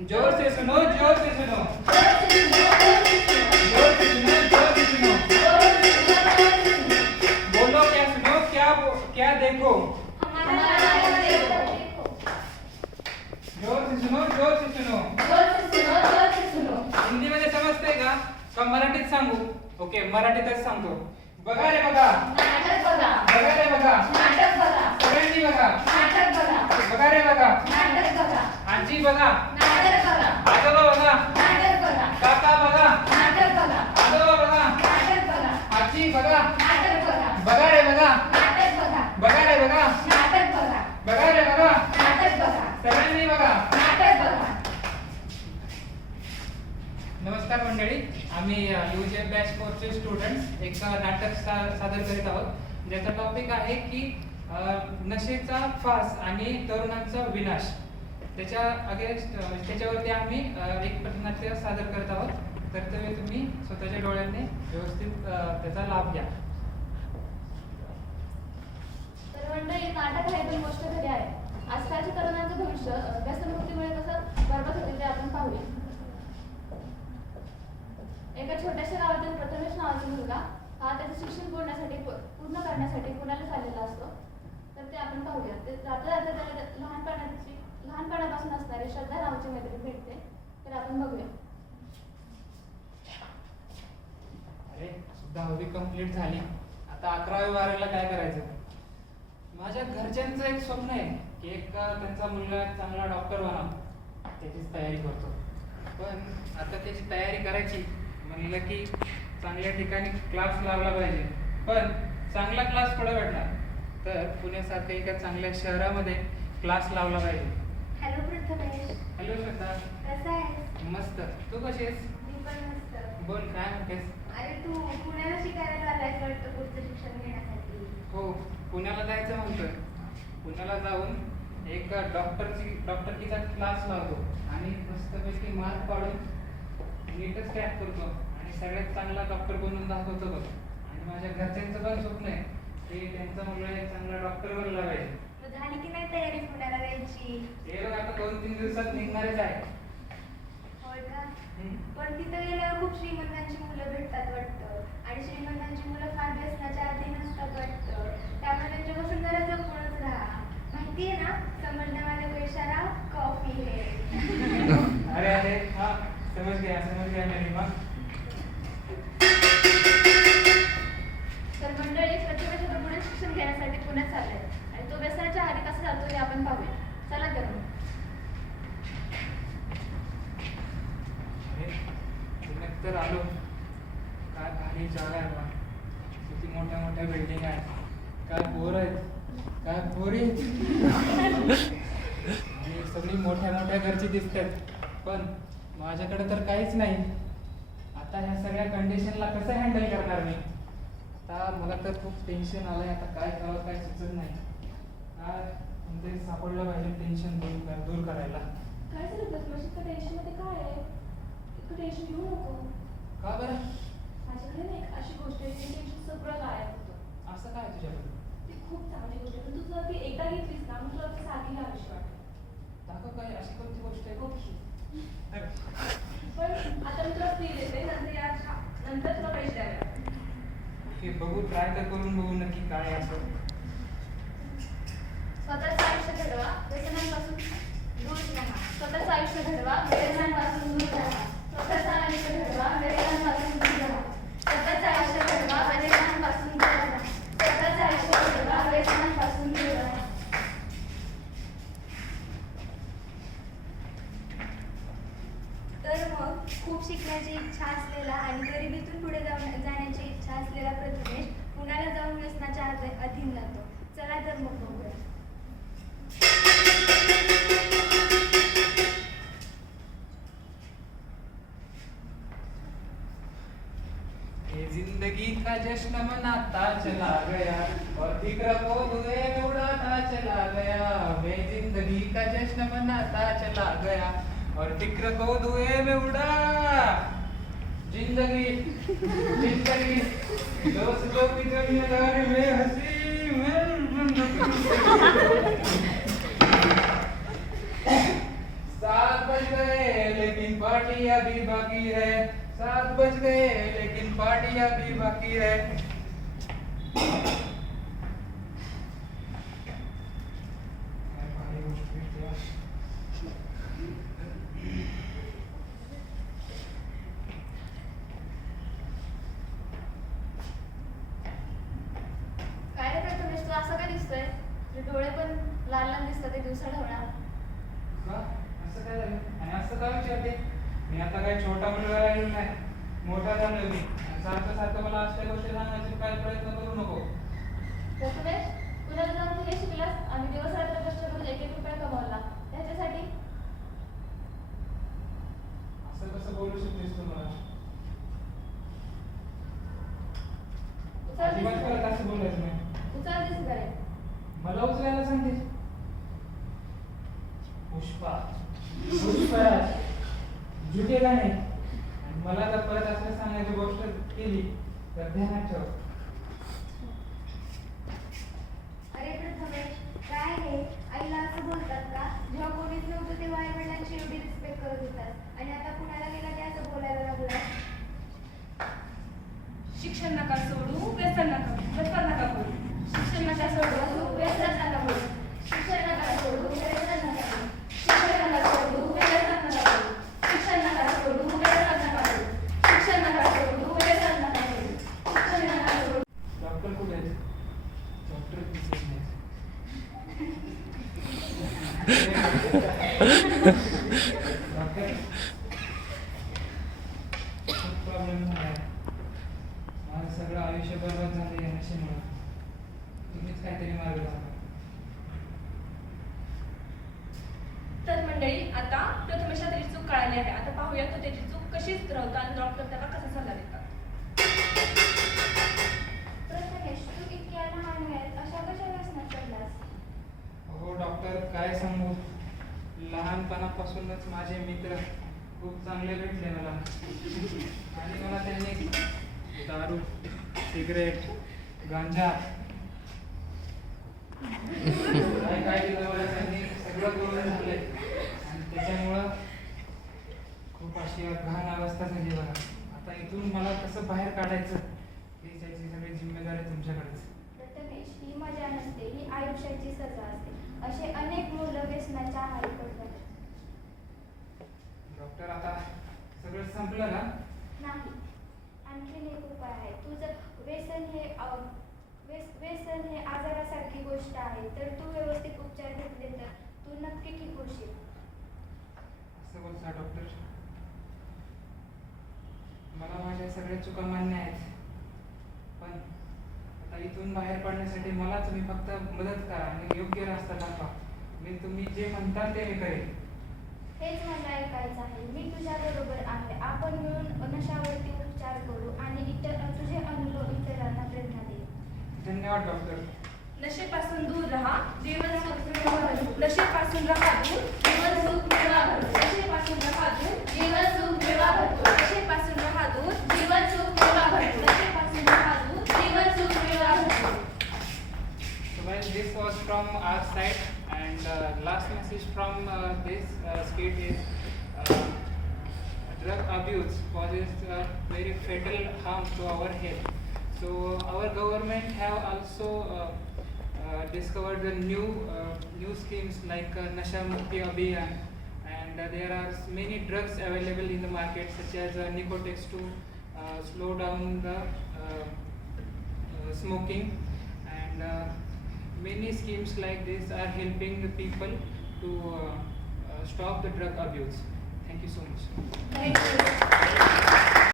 जोर से सुनो, जोर से सुनो, जोर से सुनो, जोर से सुनो। बोलो क्या सुनो, क्या देखो। जोर से सुनो, जोर से सुनो। हिंदी मध्ये समजतंय का मराठीत सांगू? ओके, मराठीतच सांगतो. बघा रे बघा, बघा रे बघा, सगळ्यांनी बघा, बघा रे बघा, आजी बघा, आजोबा बघा, काका बघा, आजोबा बघा, आजी बघा, बघा रे बघा, बघा रे बघा, बघा रे बघा, सगळ्यांनी बघा. नमस्कार मंडळी, आम्ही यूजे बॅच 4 चे स्टुडंट्स एक नाटक सादर करीत आहोत, ज्याचा टॉपिक आहे की नशेचा फास आणि तरुणांचा विनाश. त्याच्यावरती आम्ही एक पथनाट्य सादर करत आहोत. कर्तव्य तुम्ही स्वतःच्या डोळ्यांनी व्यवस्थित त्याचा लाभ घ्या. तर मंडळी, नाटक हा एकदम गोष्ट खरी आहे. आजकालच्या तरुणांचं भविष्य व्यसनमुक्तीमुळे कसं बरबाद होते ते आपण पाहूया. एका छोट्याशा गावातील प्रथमेश नावाचा मुलगा हा त्याचे शिक्षण पूर्ण करण्यासाठी पुण्याला चाललेला असतो. तर ते आपण पाहूया. ते जाता जाता त्याला लहानपणापासून असणारी श्रद्धा नावाची मैत्रीण भेटते. तर आपण बघूया. अरे, 10वी कंप्लीट झाली, आता 11वी 12वीला काय करायचं? माझ्या घरच्यांचं एक स्वप्न आहे की एक त्यांचा मुलगा चांगला डॉक्टर बनावा. त्याचीच तयारी करतो. पण आता त्याची तयारी करायची म्हणलं की चांगल्या ठिकाणी क्लास लावला पाहिजे. पण चांगला क्लास कुठे भेटणार? तर पुण्यासारख्या एका चांगल्या शहरामध्ये क्लास लावला पाहिजे. हॅलो प्रथमेश. हॅलो श्रद्धा, कसा आहेस? मस्त. तू कशी आहेस? मी पण मस्त. बोल, काय म्हणतेस? अरे तू पुण्याला शिकायला आलायस वाटतं पुढचं शिक्षण घेण्यासाठी. हो, पुण्याला जायचं म्हणतोय. पुण्याला जाऊन एक डॉक्टरकीचा क्लास लावतो आणि मस्तपैकी मार्क पाडून नीटच क्रॅक करतो आणि सगळ्यात चांगला डॉक्टर बनून दाखवतो बघ. आणि माझ्या घरच्यांचं पण स्वप्न आहे की त्यांचा मुलगा एक चांगला डॉक्टर बनला पाहिजे. मग झाली की नाही तयारी पुण्याला जायची? हे बघ, आता 2-3 दिवसात निघणारच आहे. होय का? पण तिथं गेल्यावर खूप श्रीमंतांची मुलं भेटतात वाटतं आणि श्रीमंतांची मुलं फार व्यसनाच्या अधीन नसतात वाटतं. त्यामुळे त्यांच्यापासून जरा जपूनच राहा. माहितीये ना, समजने वाले को इशारा कॉफी है. अरे अरे, हा, समज गया मेरी माँ. तर मंडळी, प्रथमेश पुढे शिक्षण घेण्यासाठी पुण्यात चाललाय आणि तो व्यसनाच्या आधी कसा जातो हे आपण पाहूया. चला तर मग. पुण्यात तर आलो. काय भारी जागा आहे बा. किती मोठ्या मोठ्या बिल्डिंग आहेत. काय पोर आहेत, काय पोरी आहेत. आणि सगळी मोठ्या मोठ्या घरची दिसतात. पण माझ्याकडे तर काहीच नाही. आता ह्या सगळ्या कंडिशनला कसं हँडल करणार मी? आता मला तर खूप टेन्शन आलंय. आता काय करावं काय सुचत नाही. काय म्हणजे सापडलं पाहिजे टेन्शन दूर करायला. काय झालं प्रथमेश? इतकं टेन्शनमध्ये काय आहे? इतकं टेन्शन घेऊ नको. का बरं? माझ्याकडे ना एक अशी गोष्ट आहे की टेन्शन सगळं गायब होतं. असं काय तुझ्याकडे? ती खूप चांगली गोष्ट आहे. पण तू जर ती एकदा घेतलीस ना, मग तुला ती सारखी घ्यावीशी वाटते. दाखव, काय अशी कोणती गोष्ट आहे? ओके. पण आता मी तुला फ्री देते, नंतर तुला पैसे द्यावे लागतील. ओके, बघू, ट्राय तर करून बघू नक्की काय असं. स्वतःचं आयुष्य घडवा, व्यसनांपासून दूर राहा. स्वतःचं आयुष्य घडवा, व्यसनांपासून दूर राहा. स्वतःचं आयुष्य घडवा, व्यसनांपासून दूर राहा. स्वतःचं आयुष्य घडवा, व्यसनांपासून दूर राहा. स्वतःचं आयुष्य घडवा, व्यसनांपासून दूर राहा. तर मग खूप शिकण्याची इच्छा असलेला आणि गरिबीतून पुढे जाण्याची इच्छा असलेला प्रथमेश पुण्याला जाऊन व्यसनाच्या अधीन जातो. चला तर मग बघूया. ये जिंदगी का जश्न मनाता चला गया और फिक्र को धुएं में उड़ाता चला गया. मैं जिंदगी का जश्न मनाता चला गया और फिक्र को धुएं में उड़ा. जिंदगी जिंदगी दोस्तों की दुनियादारी में हंसी में साथ बज गए पार्टी अभी बाकी है, 7 बज गए लेकिन पार्टी अभी बाकी है. काय भारी गोष्ट भेटली यार. काय रे प्रथमेश, तू असं काय दिसतोय? तुझे डोळे पण लाल लाल दिसतात, ते दिवसा ढवळा. का? असं काय झालं? आणि असं का विचारते? मी आता काही छोटा मुलगा राहिलो नाही, मोठा झालोय मी. आणि सारखं सारखं मला अशा गोष्टी सांगायचे काय प्रयत्न करू नको. प्रथमेश, पुण्याला जाऊन तू हे शिकलास आणि दिवस रात्र कष्ट करून 1-1 रुपया कमावला. त्याच्यासाठी असं कसं बोलू शकतेस तू मला? अजिबात परत असं बोलायचं नाही. उचल दिस करे. मला उचलायला सांगतेस? पुष्पा पुष्पराज झुकेगा नाही. आणि मला जर परत असं सांगायची गोष्ट केली तर ध्यानात ठेव. अरे प्रथमेश, काय हे आईला असं बोलतात का? जेव्हा कोणीच नव्हतं तेव्हा आई वडिलांची एवढी रिस्पेक्ट करत होतात आणि आता कुणाला गेला की असं बोलायला लागला. शिक्षण नका सोडू, व्यसन नका करू. शिक्षण नका सोडू, व्यसन नका करू. शिक्षण नका सोडू, व्यसन नका करू. शिक्षण नका सोडू, व्यसन नका करू. शिक्षण नका सोडू, व्यसन नका करू. शिक्षण नका सोडू, व्यसन नका करू. शिक्षण नका सोडू. डॉक्टर कुठे आहेत? डॉक्टर दिसत नाहीत. डॉक्टर, खूप प्रॉब्लेम झालाय. माझं सगळं आयुष्य बरबाद झालं या नशेमुळे. तुम्हीच काहीतरी मार्ग सांगा. तर मंडळी, आता प्रथमेशला त्याची चूक कळाली आहे. आता पाहूया तो त्याची चूक कशी सुधारवतो आणि डॉक्टर त्याला कसा सल्ला देतात. प्रथमेश, तू इतक्या लहान वयात अशा कशा व्यसनात पडलास? हो डॉक्टर, काय सांगू. लहानपणापासूनच माझे मित्र खूप चांगले भेटले मला. आणि मला त्यांनी दारू, सिगरेट, गांजा काय काय दिलं मला त्यांनी. सगळं गोळून झालंय. आणि त्याच्यामुळं खूप अशी घाण अवस्था झाली बघा. आता इथून मला कसं बाहेर काढायचं हे त्याची सगळी जिम्मेदारी तुमच्याकडेच. प्रथमेश, ही मजा नसते, ही आयुष्याची सजा असते. असे अनेक मुलं व्यसनाच्या आहारी पडतात. डॉक्टर, आता सगळं संपलं ना? नाही, आणखीन एक उपाय आहे. तू जर व्यसन हे आजारासारखी गोष्ट आहे, तर तू व्यवस्थित उपचार घेतले तर तू नक्की ठीक होशील. असं बोलता डॉक्टर? मला माझ्या सगळ्या चुका मान्य आहेत, पण आता इथून बाहेर पडण्यासाठी मला तुम्ही फक्त मदत करा आणि योग्य रस्ता दाखवा. तुम्ही जे म्हणता ते मी करेन. हेच मला ऐकायचं आहे. मी तुझ्या बरोबर आहे. आपण मिळून नशावरती उपचार करू आणि तुझे अनुभव इतरांना प्रेरणा दे. धन्यवाद डॉक्टर. नशेपासून दूर राहा, जीवन सुख मिळवा. नशेपासून राहा दूर, जीवन सुख मिळवा. नशेपासून राहा दूर, जीवन सुख मिळवा भरपूर. नशेपासून राहा दूर, जीवन सुख मिळवा भरपूर. नशेपासून राहा दूर. जीवन सुख मिळवा भरपूर. So guys, this was from our side, and last message from this skit is drug abuse causes very fatal harm to our health. So our government have also discovered the new schemes like Nasha Mukti Abhiyan, and there are many drugs available in the market such as Nicotex to slow down the smoking, and many schemes like this are helping the people to stop the drug abuse. Thank you so much. Thank you.